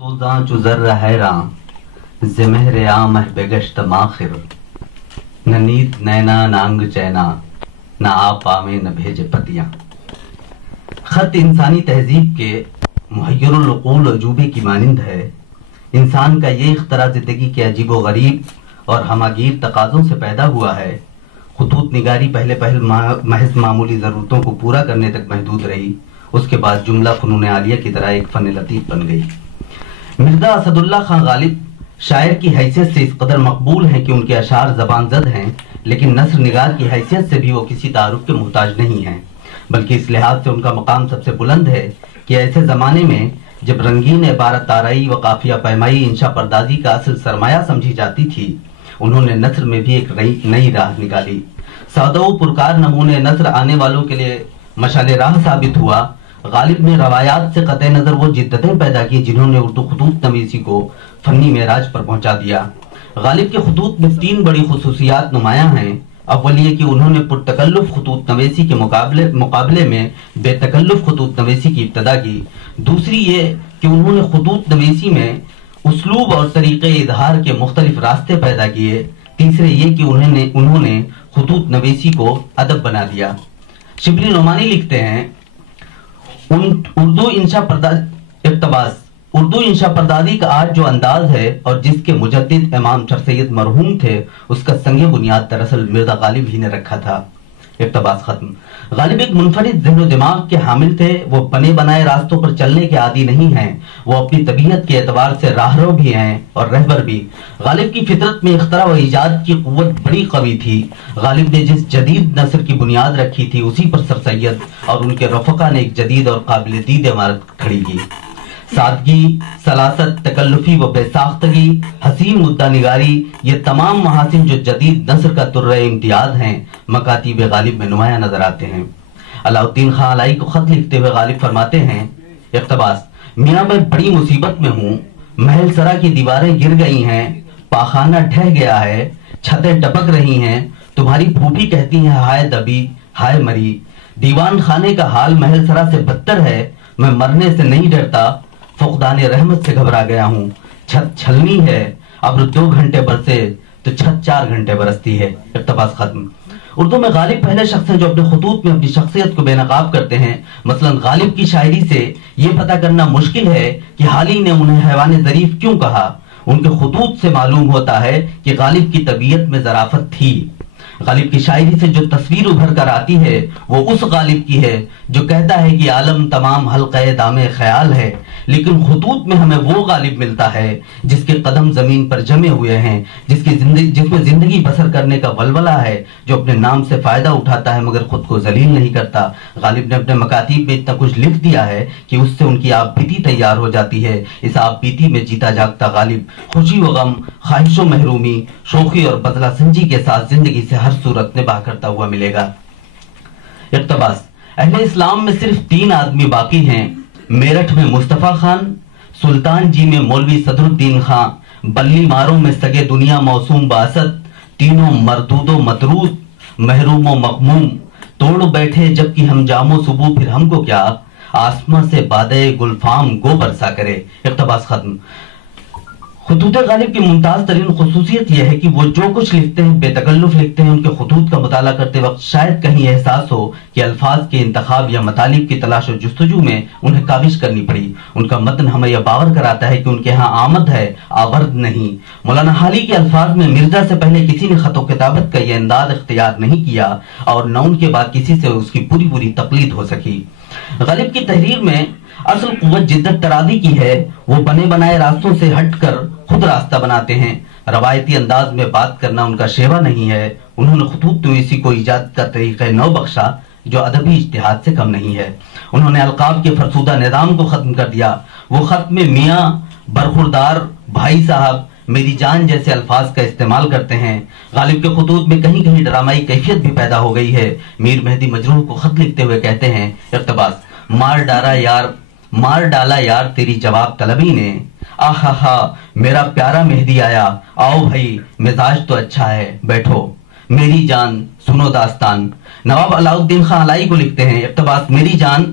سوزاں چو ذرہ حیراں ز مہر عامہ بگشت ماخر نہ نیت نینا نہ انگ چینا نہ آپ پاویں نہ بھیجے پتیاں۔ خط انسانی تہذیب کے محیر العقول عجوبے کی مانند ہے۔ انسان کا یہ اختراع زندگی کے عجیب و غریب اور ہماگیر تقاضوں سے پیدا ہوا ہے۔ خطوط نگاری پہلے محض معمولی ضرورتوں کو پورا کرنے تک محدود رہی، اس کے بعد جملہ فنون عالیہ کی طرح ایک فن لطیف بن گئی۔ مرزا اسد اللہ خان غالب شاعر کی حیثیت سے اس قدر مقبول ہیں کہ ان کے اشعار زبان زد ہیں، لیکن نثر نگار کی حیثیت سے بھی وہ کسی تعارف کے محتاج نہیں ہیں، بلکہ اس لحاظ سے ان کا مقام سب سے بلند ہے کہ ایسے زمانے میں جب رنگین عبارت آرائی و قافیہ پیمائی انشا پردازی کا اصل سرمایہ سمجھی جاتی تھی، انہوں نے نثر میں بھی ایک نئی راہ نکالی۔ سادہ و پرکار نمونے نثر آنے والوں کے لیے مشعل راہ ثابت ہوا۔ غالب نے روایات سے قطع نظر وہ جدتیں پیدا کی جنہوں نے اردو خطوط نویسی کو فنی معراج پر پہنچا دیا۔ غالب کے خطوط میں 3 بڑی خصوصیات نمایاں ہیں۔ اول یہ کہ انہوں نے پرتکلف خطوط نویسی کے مقابلے میں بے تکلف خطوط نویسی کی ابتدا کی۔ دوسری یہ کہ انہوں نے خطوط نویسی میں اسلوب اور طریقے اظہار کے مختلف راستے پیدا کیے۔ تیسرے یہ کہ انہوں نے خطوط نویسی کو ادب بنا دیا۔ شبلی نعمانی لکھتے ہیں، اردو انشا پردازی کا آج جو انداز ہے اور جس کے مجدد امام سر سید مرحوم تھے، اس کا سنگ بنیاد دراصل مرزا غالب ہی نے رکھا تھا۔ اقتباس ختم۔ غالب ایک منفرد ذہن و دماغ کے حامل تھے۔ وہ بنے بنائے راستوں پر چلنے کے عادی نہیں ہیں، وہ اپنی طبیعت کے اعتبار سے راہرو بھی ہیں اور رہبر بھی۔ غالب کی فطرت میں اختراع و ایجاد کی قوت بڑی قوی تھی۔ غالب نے جس جدید نثر کی بنیاد رکھی تھی، اسی پر سر سید اور ان کے رفقا نے ایک جدید اور قابل دید عمارت کھڑی کی۔ سادگی، سلاست، تکلفی و بے ساختگی، حسین مدعا نگاری، یہ تمام محاسن جو جدید نثر کا درہ امتیاز ہیں، مکاتیب غالب میں نمایاں نظر آتے ہیں۔ علاء الدین خان علائی کو خط لکھتے ہوئے غالب فرماتے ہیں، اقتباس: میاں میں بڑی مصیبت میں ہوں، محل سرا کی دیواریں گر گئی ہیں، پاخانہ ڈھہ گیا ہے، چھتیں ٹپک رہی ہیں، تمہاری پھوپھی کہتی ہے ہائے دبی ہائے مری، دیوان خانے کا حال محل سرا سے بدتر ہے، میں مرنے سے نہیں ڈرتا، فقدان رحمت سے گھبرا گیا ہوں، چھت چھلنی ہے، ابر 2 گھنٹے برسے تو چھت 4 گھنٹے برستی ہے۔ اقتباس ختم۔ اردو میں غالب پہلے شخص ہیں جو اپنے خطوط میں اپنی شخصیت کو بے نقاب کرتے ہیں۔ مثلا غالب کی شاعری سے یہ پتہ کرنا مشکل ہے کہ حالی نے انہیں حیوان ظریف کیوں کہا۔ ان کے خطوط سے معلوم ہوتا ہے کہ غالب کی طبیعت میں ظرافت تھی۔ غالب کی شاعری سے جو تصویر ابھر کر آتی ہے وہ اس غالب کی ہے جو کہتا ہے کہ عالم تمام حلقہ دام خیال ہے، لیکن خطوط میں ہمیں وہ غالب ملتا ہے جس کے قدم زمین پر جمے ہوئے ہیں، جس میں زندگی بسر کرنے کا ولولہ ہے، جو اپنے نام سے فائدہ اٹھاتا ہے مگر خود کو ذلیل نہیں کرتا۔ غالب نے اپنے مکاتیب میں اتنا کچھ لکھ دیا ہے کہ اس سے ان کی آپ بیتی تیار ہو جاتی ہے۔ اس آپ بیتی میں جیتا جاگتا غالب خوشی و غم، خواہش و محرومی، شوخی اور بدلہ سنجی کے ساتھ زندگی سے ہر صورت نباہ کرتا ہوا ملے گا۔ اقتباس: اہل اسلام میں صرف 3 آدمی باقی ہیں، میرٹھ میں مصطفیٰ خان، سلطان جی میں مولوی صدر الدین خان، بلی ماروں میں سگے دنیا موسوم باسط، تینوں مردود و مطرود، محروم و مغموم، توڑ بیٹھے جبکہ ہم جام و صبح، پھر ہم کو کیا، آسماں سے بادے گلفام گو برسا کرے۔ اقتباس ختم۔ خطوط غالب کی ممتاز ترین خصوصیت یہ ہے کہ وہ جو کچھ لکھتے ہیں بے تکلف لکھتے ہیں۔ ان کے خطوط کا مطالعہ کرتے وقت شاید کہیں احساس ہو کہ الفاظ کے انتخاب یا مطالب کی تلاش و جستجو میں انہیں کاوش کرنی پڑی۔ ان کا متن ہمیں یہ باور کراتا ہے کہ ان کے ہاں آمد ہے، آورد نہیں۔ مولانا حالی کے الفاظ میں مرزا سے پہلے کسی نے خط و کتابت کا یہ انداز اختیار نہیں کیا اور نہ ان کے بعد کسی سے اس کی پوری تقلید ہو سکی۔ غالب کی تحریر میں اصل قوت جدت ترازی کی ہے۔ وہ بنے بنائے راستوں سے ہٹ کر خود راستہ بناتے ہیں۔ روایتی انداز میں بات کرنا ان کا شیوا نہیں ہے۔ انہوں نے خطوط نویسی کو ایجاد کا طریقہ نو بخشا جو ادبی اجتہاد سے کم نہیں ہے۔ انہوں نے القاب کے فرسودہ نظام کو ختم کر دیا۔ وہ خط میں میاں، برخوردار، بھائی صاحب، میری جان جیسے الفاظ کا استعمال کرتے ہیں۔ غالب کے خطوط میں کہیں کہیں ڈرامائی کیفیت بھی پیدا ہو گئی ہے۔ میر مہدی مجروح کو خط لکھتے ہوئے کہتے ہیں، اقتباس: مار ڈالا یار تیری جواب طلبی نے، آہا ہا میرا پیارا مہدی آیا، آؤ بھائی مزاج تو اچھا ہے بیٹھو، میری جان سنو داستان۔ نواب علاء الدین خان علائی کو لکھتے ہیں، اقتباس: میری جان